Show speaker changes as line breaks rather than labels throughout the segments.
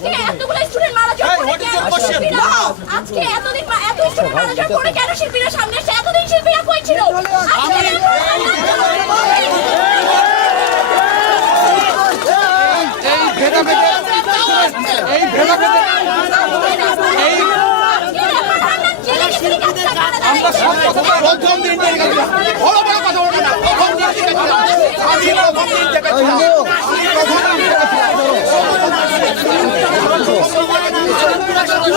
আজকে এতগুলো স্টুডেন্ট মারা যাওয়ার পরে কেন শিল্পীরা আজকে এতদিন এত স্টুডেন্ট মারা যাওয়ার পরে কেন শিল্পীরা সামনে এসে এতদিন শিল্পীরা কই ছিল আজকে
এই ভেদাভেদে এই ভেদাভেদে এই আমরা সব কথা
প্রথম দিন থেকে। বড় বড় কথা বলব না। প্রথম দিন থেকে। আমি প্রথম দিন থেকে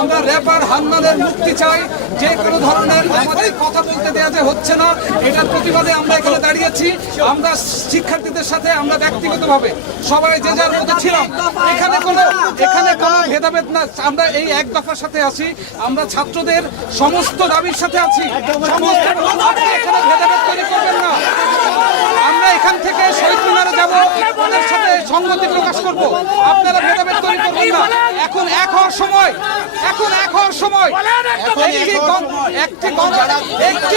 আমরা র্যাপার হান্নানের মুক্তি চাই। যে কোনো ধরনের আমাদের কথা বলতে দেওয়া যে হচ্ছে না, এটার প্রতিবাদে আমরা এখানে দাঁড়িয়েছি। আমরা শিক্ষার্থীদের সাথে আমরা ব্যক্তিগতভাবে সবাই যে যার মতো ছিলাম। এখানে কোনো এখানে কোনো ভেদাভেদ না। আমরা এই এক দফার সাথে আছি। আমরা ছাত্রদের সমস্ত দাবির সাথে আছি। সমস্ত ভেদাভেদ তৈরি করবেন না। আমরা এখান থেকে শহীদ মিনারে যাব ওদের সাথে সংগতি প্রকাশ করব। আপনারা ভেদাভেদ তৈরি করবেন না। এখন এক হওয়ার সময় এখন এক হওয়ার সময়। একটি একটি একটি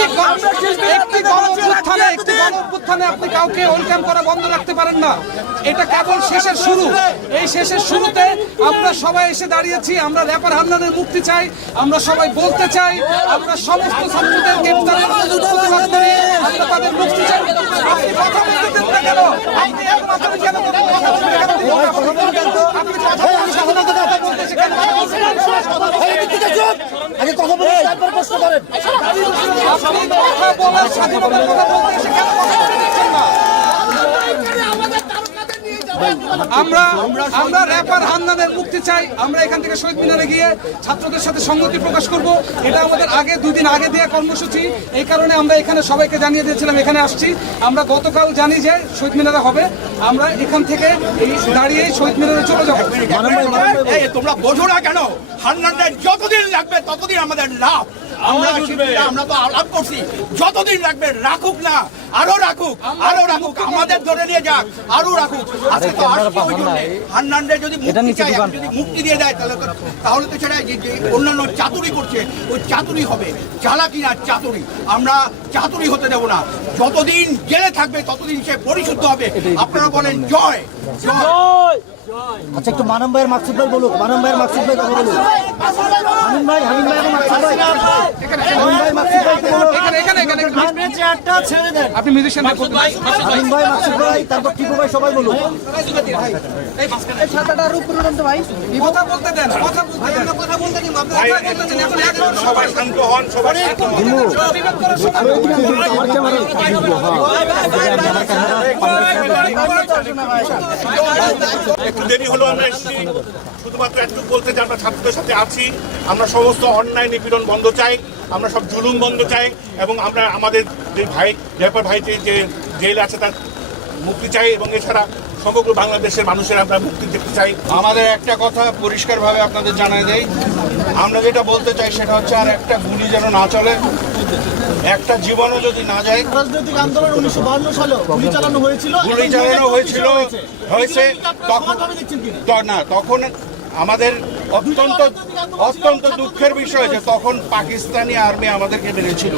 একটি গণঅভ্যুত্থানে একটি গণঅভ্যুত্থানে আপনি কাউকে ওয়েলকাম করা বন্ধ রাখতে পারেন না। এটা কেবল শেষের শুরু। এই শেষের শুরুতে আমরা সবাই এসে দাঁড়িয়েছি। আমরা র্যাপার হান্নানের মুক্তি চাই। আমরা সবাই বলতে চাই। আমরা সমস্ত ছাত্রদের গ্রেপ্তারের প্রতিবাদ করি আমরা তাদের মুক্তি চাই আপনি কথা বলতে দেন না কেন আপনি এর মাধ্যমে কেন কথা বলতে কেন আপনি কথা বলতে কথা বলতে কেন
আগে কথা বলে তারপর প্রশ্ন করেন
আপনি কথা বলার স্বাধীনতার কথা বলতে এসে কেন কথা বলতে দিচ্ছেন না আমরা আমরা র্যাপার হান্নানের মুক্তি চাই। আমরা এখান থেকে শহীদ মিনারে গিয়ে ছাত্রদের সাথে সংগতি প্রকাশ করব। এটা আমাদের আগে দুই দিন আগে দেওয়া কর্মসূচি। এই কারণে আমরা এখানে সবাইকে জানিয়ে দিয়েছিলাম, এখানে আসছি। আমরা গতকাল জানি যে শহীদ মিনারে হবে। আমরা এখান থেকে দাঁড়িয়ে শহীদ মিনারে চলে যাব।
তোমরা বোঝো না কেন? হান্নানদের যতদিন লাগবে, ততদিন আমাদের লাভ। আমরা আমরা তো আলাপ করছি। যতদিন রাখবে রাখুক না আরও রাখুক আরও রাখুক আমাদের ধরে নিয়ে যাক আরও রাখুক। আজকে তো আসছি ওই জন্যে। হান্নানদের যদি মুক্তি চাই যদি মুক্তি দিয়ে দেয় তাহলে তাহলে তো সেটা অন্যান্য চাতুরি করছে ওই চাতুরি হবে। চাতুরি? আমরা চাতুরি হতে দেব না। যতদিন জেলে থাকবে ততদিন সে পরিশুদ্ধ হবে। আপনারা বলেন জয়। জয়!
আচ্ছা একটু মানব ভাইয়ের মাকসুদ ভাই বলুক মানব ভাইয়ের মাকসুদ ভাই কথা বলুক হামিম ভাই হামিম ভাই মাকসুদ ভাই হামিম ভাই মাকসুদ ভাই
এখানে এখানে এখানে
আপনি চেয়ারটা ছেড়ে দেন
আপনি মিউজিশিয়ান
হামিম ভাই মাকসুদ ভাই তারপর টিপু ভাই সবাই বলুক
কথা বলতে দেন কথা বলতে দেন কথা বলতে দিন আপনারা কথা বলতে দেন এখন
সবাই শান্ত হন সবাই
করার সময়
একটু দেরি হলো আমরা এসেছি শুধুমাত্র একটু বলতে যে আমরা ছাত্রদের সাথে আছি। আমরা সমস্ত অন্যায় নিপীড়ন বন্ধ চাই, আমরা সব জুলুম বন্ধ চাই, এবং আমরা আমাদের যে ভাই ব্যাপার ভাই যে জেল আছে তার মুক্তি চাই, এবং এছাড়া সমগ্র বাংলাদেশের মানুষের আমরা মুক্তি দেখতে চাই।
আমাদের একটা কথা পরিষ্কারভাবে আপনাদের জানাই দেই। আমরা যেটা বলতে চাই সেটা হচ্ছে, আর একটা গুলি যেন না চলে একটা জীবনও যদি না যায়
রাজনৈতিক আন্দোলন উনিশশো বাহান্ন সালে গুলি চালানো হয়েছিল
গুলি চালানো হয়েছিল হয়েছে। তখন না তখন আমাদের অত্যন্ত অত্যন্ত দুঃখের বিষয় যে তখন পাকিস্তানি আর্মি আমাদেরকে মেরেছিল।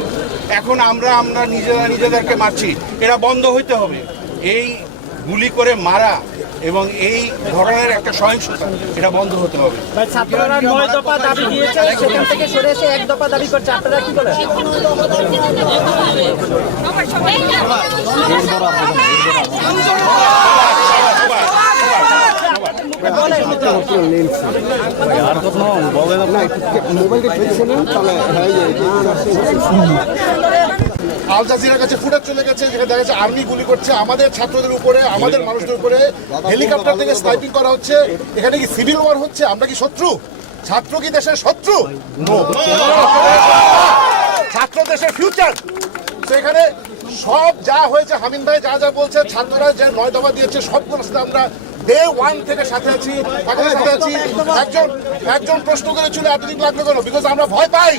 এখন আমরা আমরা নিজেরা নিজেদেরকে মারছি। এটা বন্ধ হইতে হবে। এই গুলি করে মারা এবং এই ধরনের একটা সহিংসতা এটা বন্ধ হতে হবে।
ছাত্ররা নয় দফা তাহলে হয়ে সেখান থেকে এক দফা
ঠিক
আল জাজিরার কাছে ফুটেজ চলে গেছে যেখানে দেখা যাচ্ছে আর্মি গুলি করছে। আমাদের ছাত্রদের উপরে আমাদের মানুষদের উপরে হেলিকপ্টার থেকে স্নাইপিং করা হচ্ছে। এখানে কি সিভিল ওয়ার হচ্ছে? আমরা কি শত্রু? ছাত্র কি দেশের শত্রু? ছাত্র দেশের ফিউচার এখানে সব যা হয়েছে হামিন ভাই যা যা বলছে ছাত্ররা যে নয় দফা দিয়েছে সবগুলোর সাথে আমরা ডে ওয়ান থেকে সাথে আছি সাথে আছি। একজন একজন প্রশ্ন করেছিল এতদিন লাগল কেন? বিকজ আমরা ভয় পাই।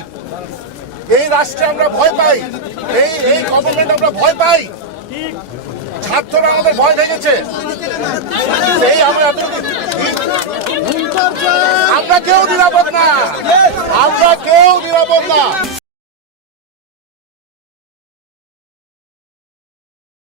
এই রাষ্ট্রে আমরা ভয় পাই। এই এই গভর্নমেন্ট আমরা ভয় পাই। ছাত্ররা আমাদের ভয় ভেঙেছে। এই আমরা আমরা কেউ নিরাপদ না। আমরা কেউ নিরাপদ না।